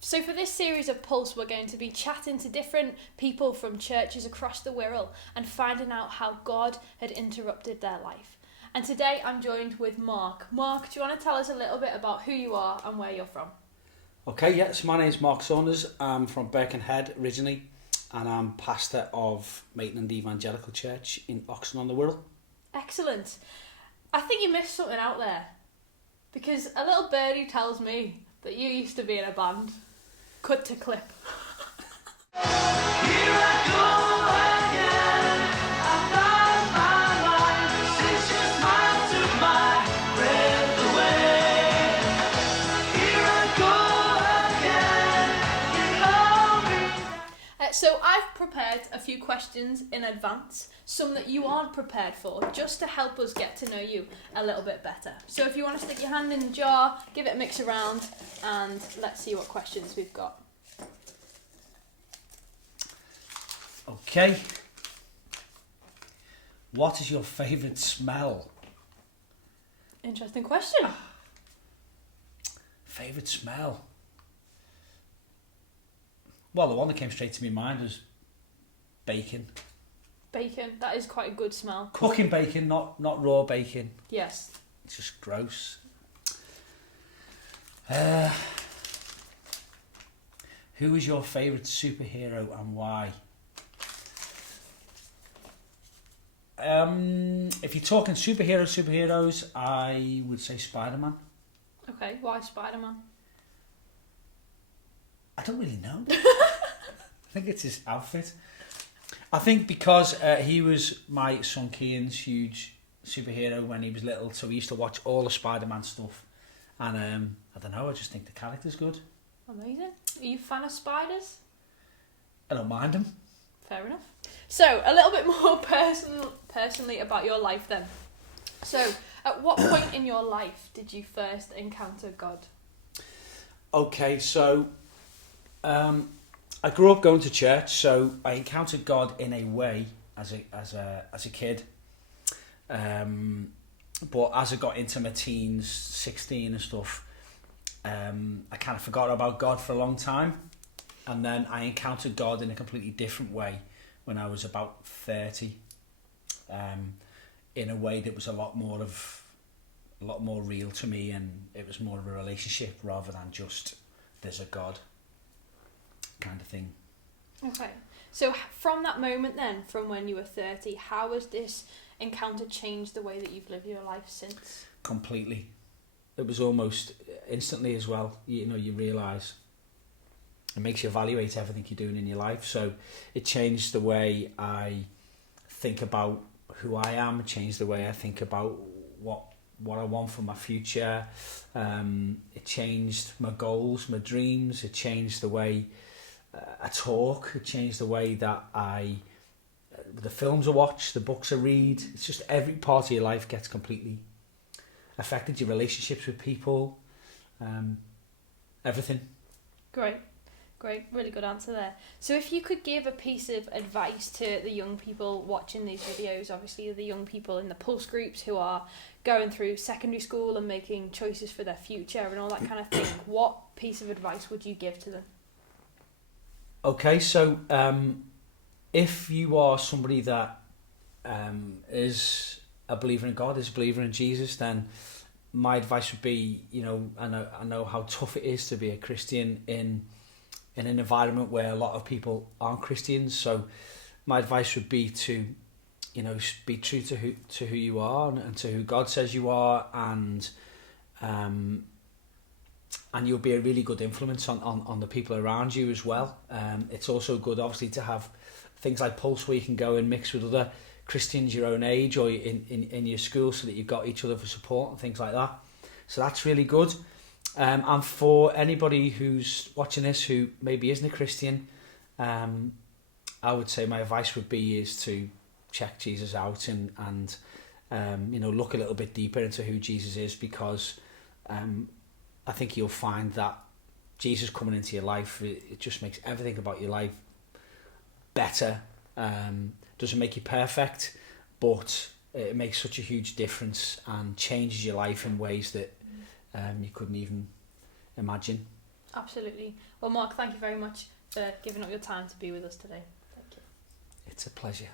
So for this series of Pulse, we're going to be chatting to different people from churches across the Wirral and finding out how God had interrupted their life. And today I'm joined with Mark. Mark, do you want to tell us a little bit about who you are and where you're from? Okay, yeah, so my name's Mark Saunders. I'm from Birkenhead originally, and I'm pastor of Maitland Evangelical Church in Oxon on the Wirral. Excellent. I think you missed something out there, because a little birdie tells me that you used to be in a band. Cut to clip. Here I go again. I found my life. Since your smile took my breath away. Here I go again. You know me. So I've prepared a few questions in advance, some that you aren't prepared for, just to help us get to know you a little bit better. So if you want to stick your hand in the jar, give it a mix around, and let's see what questions we've got. Okay. What is your favourite smell? Interesting question. Favourite smell? Well, the one that came straight to my mind was bacon. Bacon, that is quite a good smell. Cooking bacon, not raw bacon. Yes. It's just gross. Who is your favourite superhero and why? If you're talking superheroes, I would say Spider-Man. Okay, why Spider-Man? I don't really know. I think it's his outfit. I think because he was my son Kian's huge superhero when he was little, so we used to watch all the Spider-Man stuff. And I don't know, I just think the character's good. Amazing. Are you a fan of spiders? I don't mind him. Fair enough. So, a little bit more personally about your life then. So, at what point in your life did you first encounter God? Okay, so I grew up going to church, so I encountered God in a way as a kid. But as I got into my teens, 16 and stuff, I kind of forgot about God for a long time. And then I encountered God in a completely different way when I was about 30, in a way that was a lot more real to me, and it was more of a relationship rather than just there's a God kind of thing. Okay. So from that moment then, from when you were 30, how has this encounter changed the way that you've lived your life since? Completely. It was almost instantly as well. You know, you realise it makes you evaluate everything you're doing in your life. So it changed the way I think about who I am, it changed the way I think about what I want for my future. It changed my goals, my dreams. It changed the way I talk. It changed the way that the films I watch, the books I read. It's just every part of your life gets completely affected. Your relationships with people, everything. Great, really good answer there. So if you could give a piece of advice to the young people watching these videos, obviously the young people in the Pulse groups who are going through secondary school and making choices for their future and all that kind of thing, what piece of advice would you give to them? Okay, so if you are somebody that is a believer in God, is a believer in Jesus, then my advice would be, you know, I know how tough it is to be a Christian in an environment where a lot of people aren't Christians. So my advice would be to, you know, be true to who you are and to who God says you are, and you'll be a really good influence on the people around you as well. It's also good, obviously, to have things like Pulse where you can go and mix with other Christians your own age or in your school, so that you've got each other for support and things like that. So that's really good. And for anybody who's watching this who maybe isn't a Christian, I would say my advice would be is to check Jesus out and you know, look a little bit deeper into who Jesus is, because I think you'll find that Jesus coming into your life, it just makes everything about your life better. Doesn't make you perfect, but it makes such a huge difference and changes your life in ways that you couldn't even imagine. Absolutely. Well, Mark, thank you very much for giving up your time to be with us today. Thank you. It's a pleasure.